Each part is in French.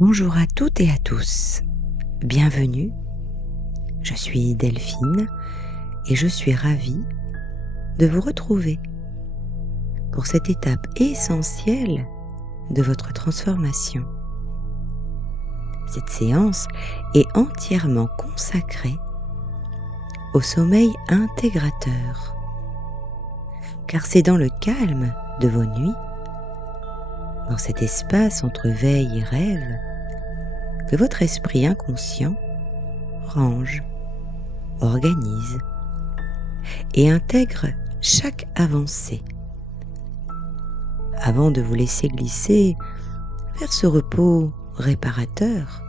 Bonjour à toutes et à tous, bienvenue, je suis Delphine et je suis ravie de vous retrouver pour cette étape essentielle de votre transformation. Cette séance est entièrement consacrée au sommeil intégrateur, car c'est dans le calme de vos nuits, dans cet espace entre veille et rêve, que votre esprit inconscient range, organise et intègre chaque avancée avant de vous laisser glisser vers ce repos réparateur.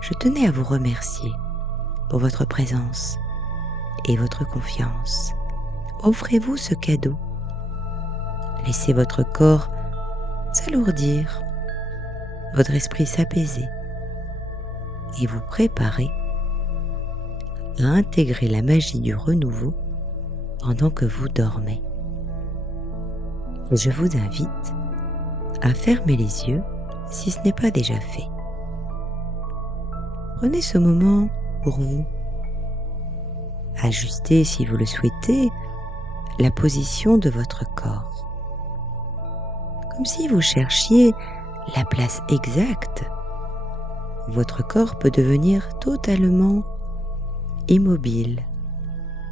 Je tenais à vous remercier pour votre présence et votre confiance. Offrez-vous ce cadeau. Laissez votre corps s'alourdir, votre esprit s'apaiser et vous préparer à intégrer la magie du renouveau pendant que vous dormez. Et je vous invite à fermer les yeux si ce n'est pas déjà fait. Prenez ce moment pour vous. Ajustez, si vous le souhaitez, la position de votre corps. Comme si vous cherchiez la place exacte où votre corps peut devenir totalement immobile,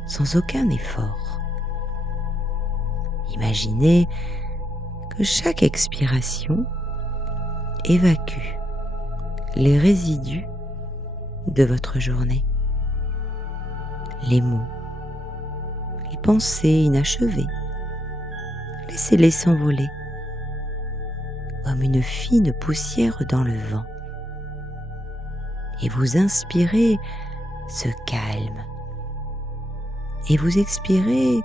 sans aucun effort. Imaginez que chaque expiration évacue les résidus de votre journée, les mots, les pensées inachevées. Laissez-les s'envoler comme une fine poussière dans le vent et vous inspirez ce calme et vous expirez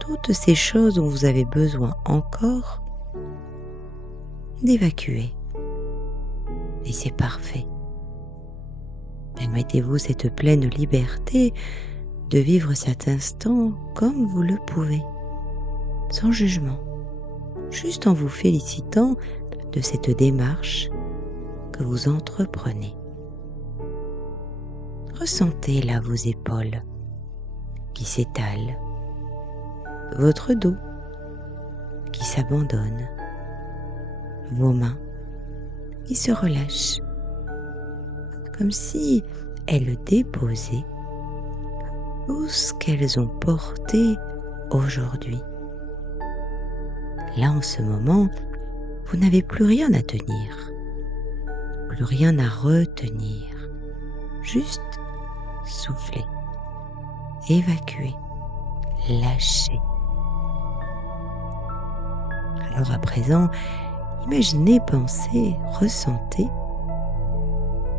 toutes ces choses dont vous avez besoin encore d'évacuer. Et c'est parfait. Permettez-vous cette pleine liberté de vivre cet instant comme vous le pouvez, sans jugement, juste en vous félicitant de cette démarche que vous entreprenez. Ressentez là vos épaules qui s'étalent, votre dos qui s'abandonne, vos mains qui se relâchent, comme si elles déposaient tout ce qu'elles ont porté aujourd'hui. Là, en ce moment, vous n'avez plus rien à tenir, plus rien à retenir, juste souffler, évacuer, lâcher. Alors à présent, imaginez, pensez, ressentez,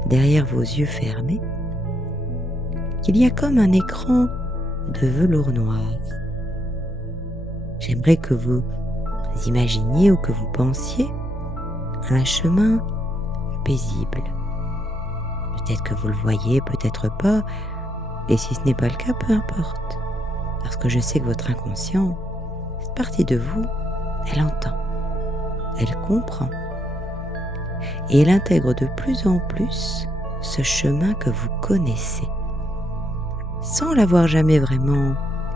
derrière vos yeux fermés, qu'il y a comme un écran de velours noir. J'aimerais que vous imaginiez ou que vous pensiez à un chemin paisible. Peut-être que vous le voyez, peut-être pas, et si ce n'est pas le cas, peu importe. Parce que je sais que votre inconscient, cette partie de vous, elle entend, elle comprend, et elle intègre de plus en plus ce chemin que vous connaissez, sans l'avoir jamais vraiment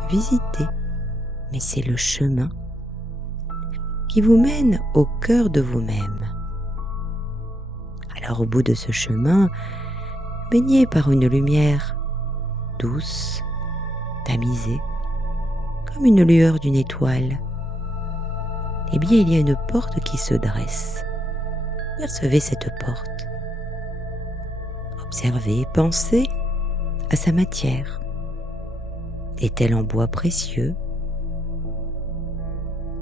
visité, mais c'est le chemin qui vous mène au cœur de vous-même. Alors au bout de ce chemin, baigné par une lumière douce, tamisée, comme une lueur d'une étoile, eh bien il y a une porte qui se dresse. Percevez cette porte. Observez, pensez à sa matière. Est-elle en bois précieux?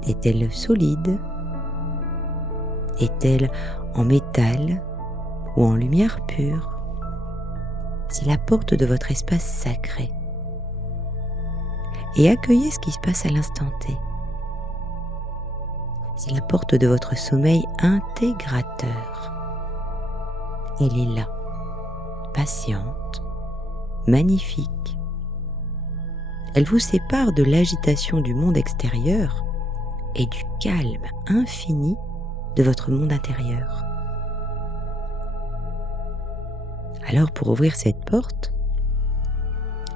Est-elle solide? Est-elle en métal ou en lumière pure? C'est la porte de votre espace sacré. Et accueillez ce qui se passe à l'instant T. C'est la porte de votre sommeil intégrateur. Elle est là, patiente, magnifique. Elle vous sépare de l'agitation du monde extérieur et du calme infini de votre monde intérieur. Alors pour ouvrir cette porte,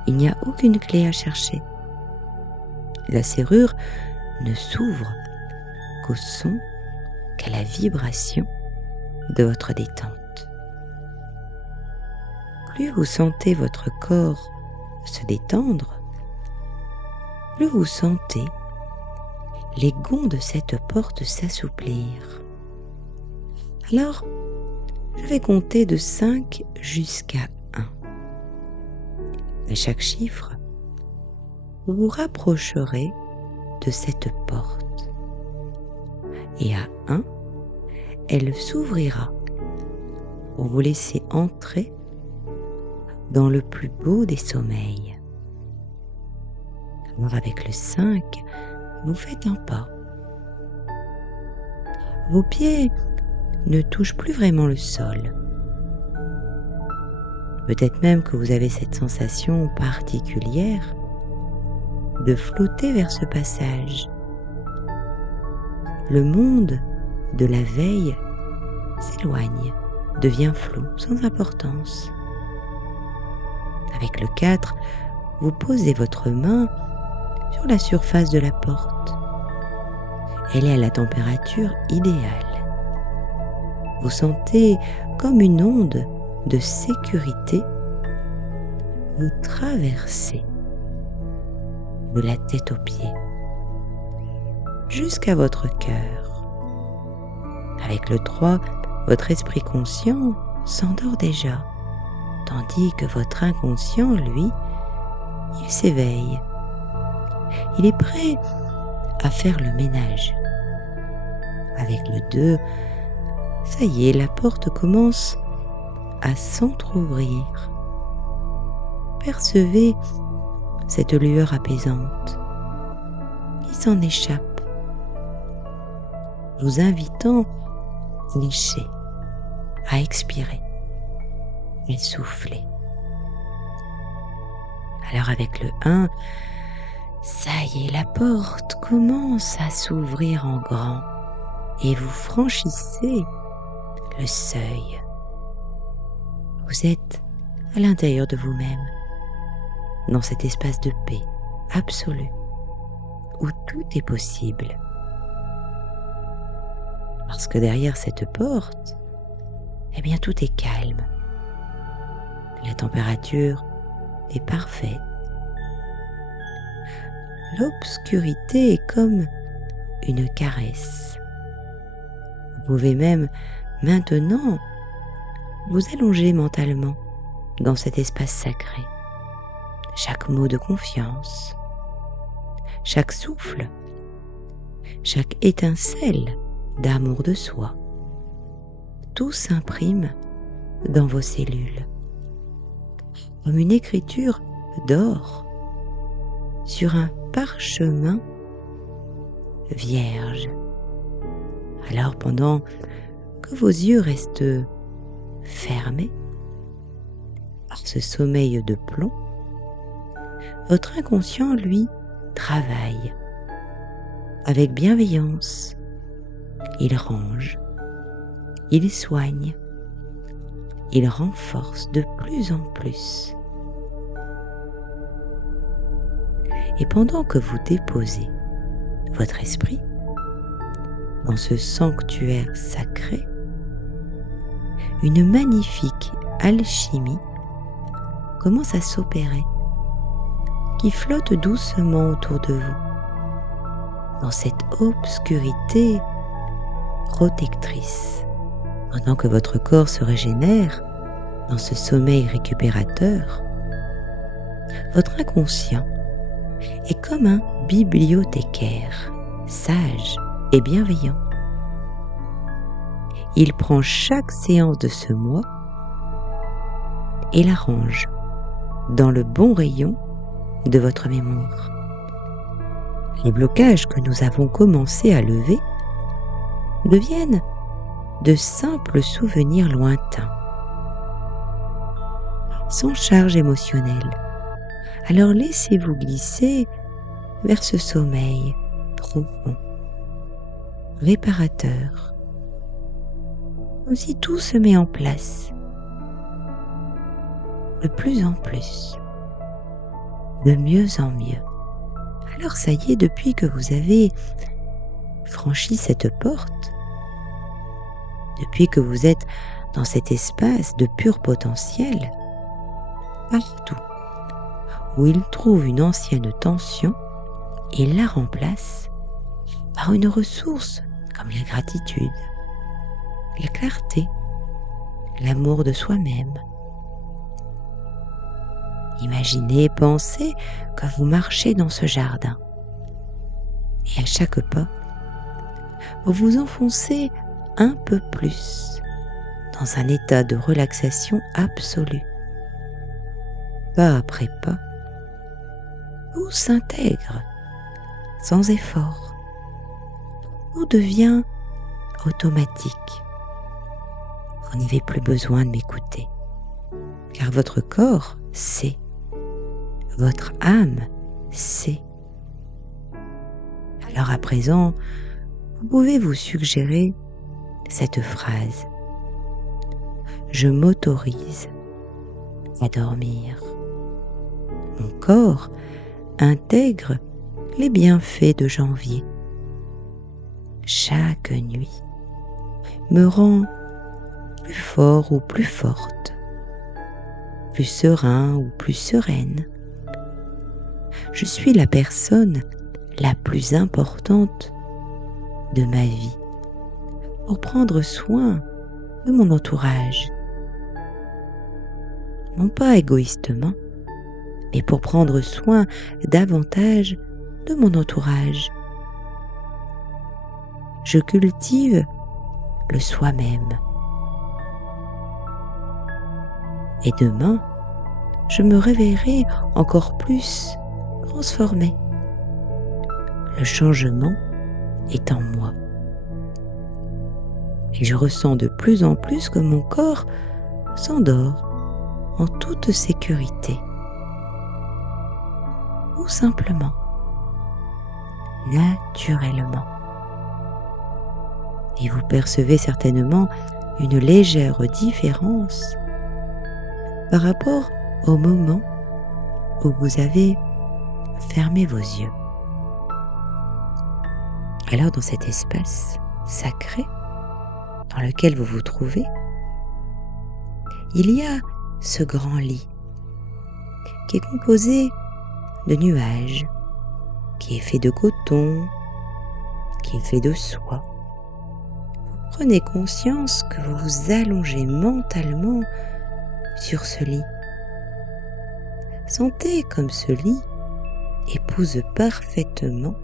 il n'y a aucune clé à chercher. La serrure ne s'ouvre qu'au son, qu'à la vibration de votre détente. Plus vous sentez votre corps se détendre, plus vous sentez les gonds de cette porte s'assouplir. Alors, je vais compter de 5 jusqu'à 1. À chaque chiffre, vous vous rapprocherez de cette porte. Et à 1, elle s'ouvrira pour vous laisser entrer dans le plus beau des sommeils. Alors avec le 5, vous faites un pas. Vos pieds ne touchent plus vraiment le sol. Peut-être même que vous avez cette sensation particulière de flotter vers ce passage. Le monde de la veille s'éloigne, devient flou, sans importance. Avec le 4, vous posez votre main sur la surface de la porte. Elle est à la température idéale. Vous sentez comme une onde de sécurité vous traverser de la tête aux pieds jusqu'à votre cœur. Avec le 3, votre esprit conscient s'endort déjà, tandis que votre inconscient, lui, il s'éveille. Il est prêt à faire le ménage. Avec le 2, ça y est, la porte commence à s'entr'ouvrir. Percevez cette lueur apaisante qui s'en échappe, vous invitant à lécher, à expirer et souffler. Alors avec le 1, ça y est, la porte commence à s'ouvrir en grand et vous franchissez le seuil. Vous êtes à l'intérieur de vous-même, dans cet espace de paix absolue, où tout est possible. Parce que derrière cette porte, eh bien tout est calme. La température est parfaite. L'obscurité est comme une caresse. Vous pouvez même maintenant vous allonger mentalement dans cet espace sacré. Chaque mot de confiance, chaque souffle, chaque étincelle d'amour de soi, tout s'imprime dans vos cellules, comme une écriture d'or sur un parchemin vierge. Alors pendant que vos yeux restent fermés par ce sommeil de plomb, votre inconscient, lui, travaille avec bienveillance. Il range, il soigne, il renforce de plus en plus. Et pendant que vous déposez votre esprit dans ce sanctuaire sacré, une magnifique alchimie commence à s'opérer, qui flotte doucement autour de vous, dans cette obscurité protectrice, pendant que votre corps se régénère dans ce sommeil récupérateur. Votre inconscient est comme un bibliothécaire, sage et bienveillant. Il prend chaque séance de ce mois et la range dans le bon rayon de votre mémoire. Les blocages que nous avons commencé à lever deviennent de simples souvenirs lointains, sans charge émotionnelle. Alors laissez-vous glisser vers ce sommeil profond, réparateur, comme si tout se met en place. de plus en plus, de mieux en mieux. Alors ça y est, depuis que vous avez franchi cette porte, depuis que vous êtes dans cet espace de pur potentiel, partout où il trouve une ancienne tension, il la remplace par une ressource comme la gratitude, la clarté, l'amour de soi-même. Imaginez, pensez que vous marchez dans ce jardin et à chaque pas, vous vous enfoncez un peu plus dans un état de relaxation absolue. Pas après pas, tout s'intègre sans effort. Tout devient automatique. Vous n'avez plus besoin de m'écouter, car votre corps sait, votre âme sait. Alors à présent, vous pouvez vous suggérer cette phrase: je m'autorise à dormir. Mon corps intègre les bienfaits de janvier. Chaque nuit me rend plus fort ou plus forte, plus serein ou plus sereine. Je suis la personne la plus importante de ma vie pour prendre soin de mon entourage. Non pas égoïstement, mais pour prendre soin davantage de mon entourage. Je cultive le soi-même. Et demain, je me réveillerai encore plus transformée. Le changement est en moi. Et je ressens de plus en plus que mon corps s'endort en toute sécurité. Tout simplement, naturellement. Et vous percevez certainement une légère différence par rapport au moment où vous avez fermé vos yeux. Alors dans cet espace sacré dans lequel vous vous trouvez, il y a ce grand lit qui est composé de nuages, qui est fait de coton, qui est fait de soie. Vous prenez conscience que vous vous allongez mentalement sur ce lit. Sentez comme ce lit épouse parfaitement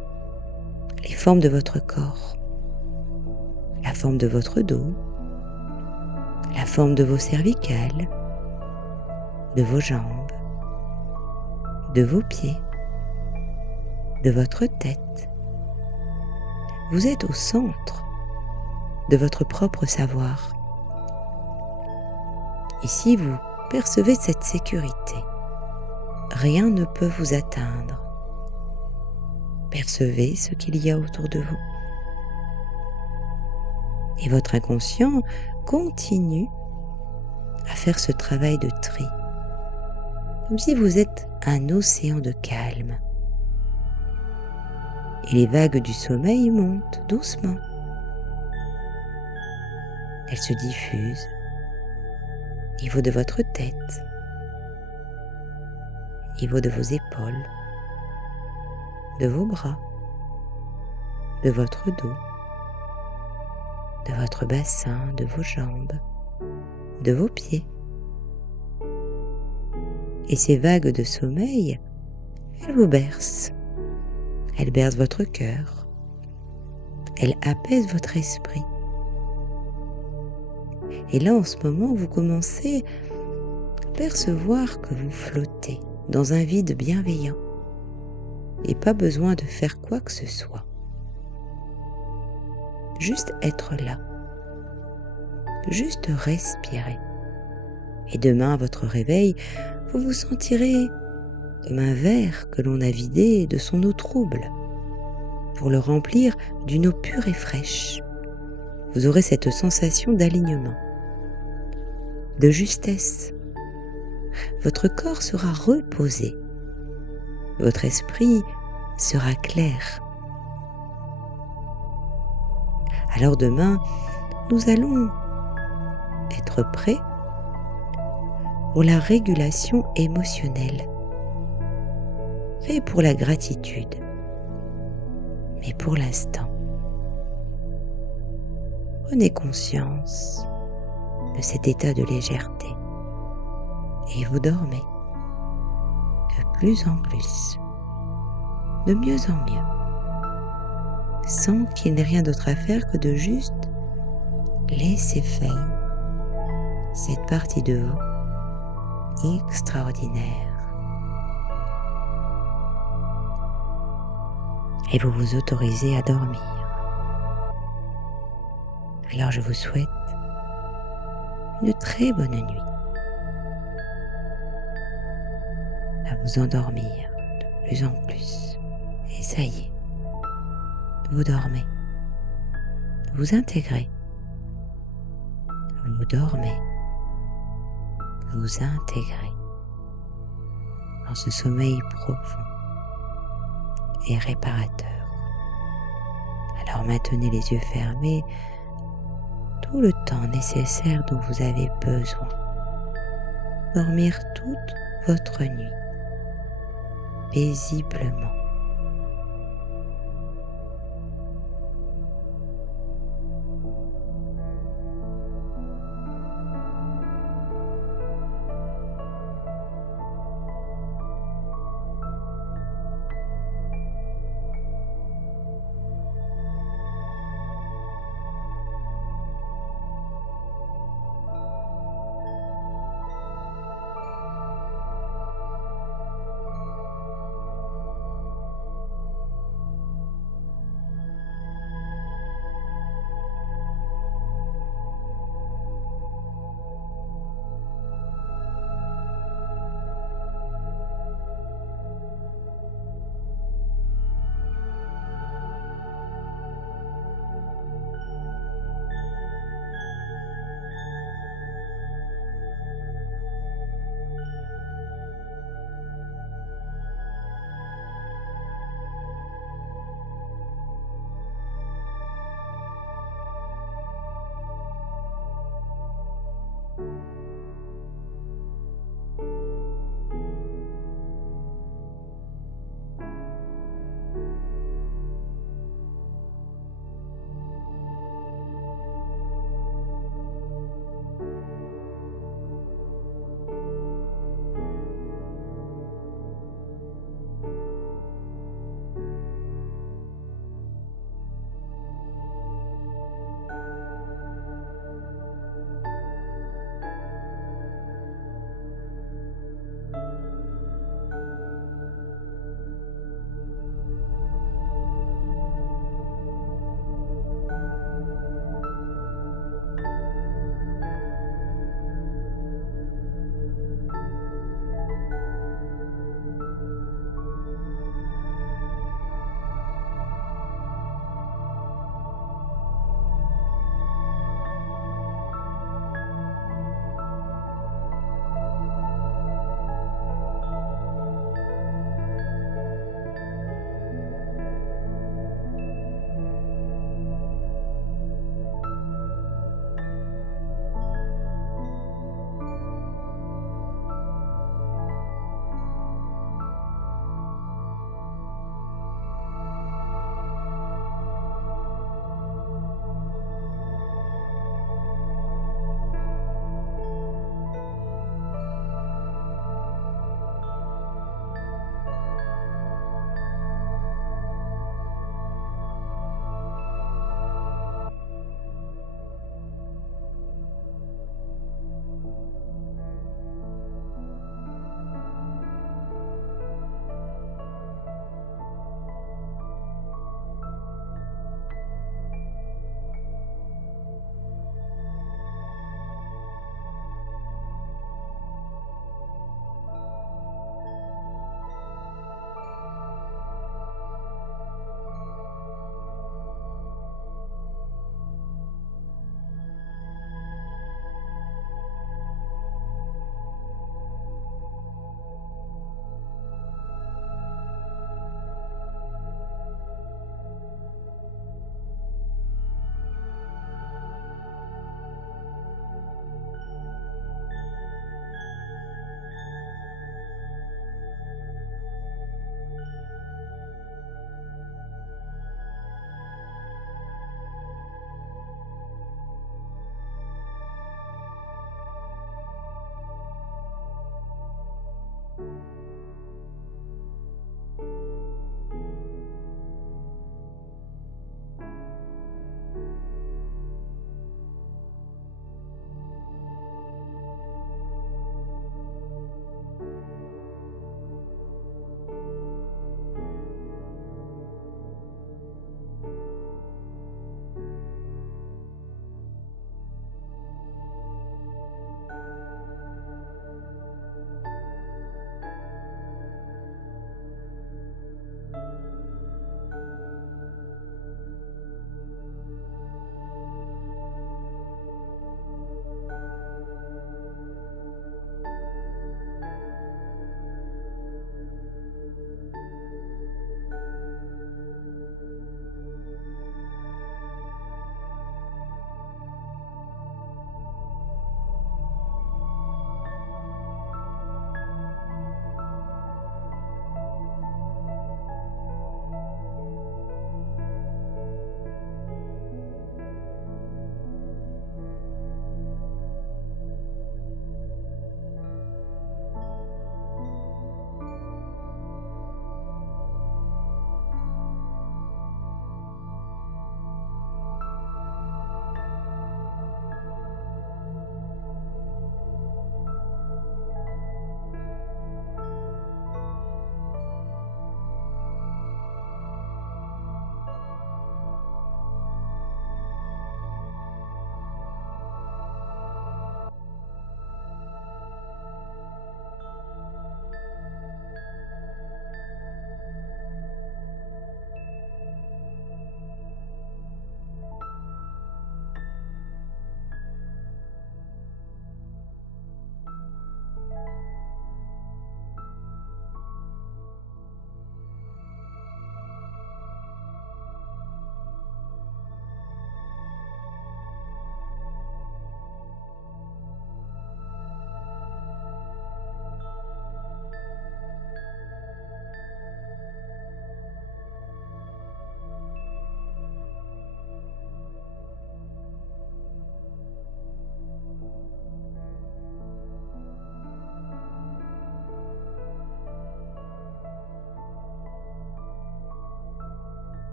les formes de votre corps, la forme de votre dos, la forme de vos cervicales, de vos jambes, de vos pieds, de votre tête. Vous êtes au centre de votre propre savoir. Ici, vous percevez cette sécurité. Rien ne peut vous atteindre. Percevez ce qu'il y a autour de vous. Et votre inconscient continue à faire ce travail de tri, comme si vous êtes un océan de calme. Et les vagues du sommeil montent doucement. Elles se diffusent au niveau de votre tête, au niveau de vos épaules, de vos bras, de votre dos, de votre bassin, de vos jambes, de vos pieds. Et ces vagues de sommeil, elles vous bercent. Elles bercent votre cœur. Elles apaisent votre esprit. Et là, en ce moment, vous commencez à percevoir que vous flottez dans un vide bienveillant. Et pas besoin de faire quoi que ce soit. Juste être là. Juste respirer. Et demain, à votre réveil, vous vous sentirez comme un verre que l'on a vidé de son eau trouble pour le remplir d'une eau pure et fraîche. Vous aurez cette sensation d'alignement, de justesse, Votre corps sera reposé. Votre esprit sera clair. Alors demain, nous allons être prêts pour la régulation émotionnelle et pour la gratitude. Mais pour l'instant, prenez conscience de cet état de légèreté et vous dormez de plus en plus, de mieux en mieux, sans qu'il n'ait rien d'autre à faire que de juste laisser faire cette partie de vous extraordinaire. Et vous vous autorisez à dormir. Alors je vous souhaite une très bonne nuit, à vous endormir de plus en plus. Et ça y est, vous dormez, vous intégrez, vous dormez, vous intégrez dans ce sommeil profond et réparateur. Alors maintenez les yeux fermés tout le temps nécessaire dont vous avez besoin. Dormir toute votre nuit, paisiblement.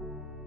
Mmh.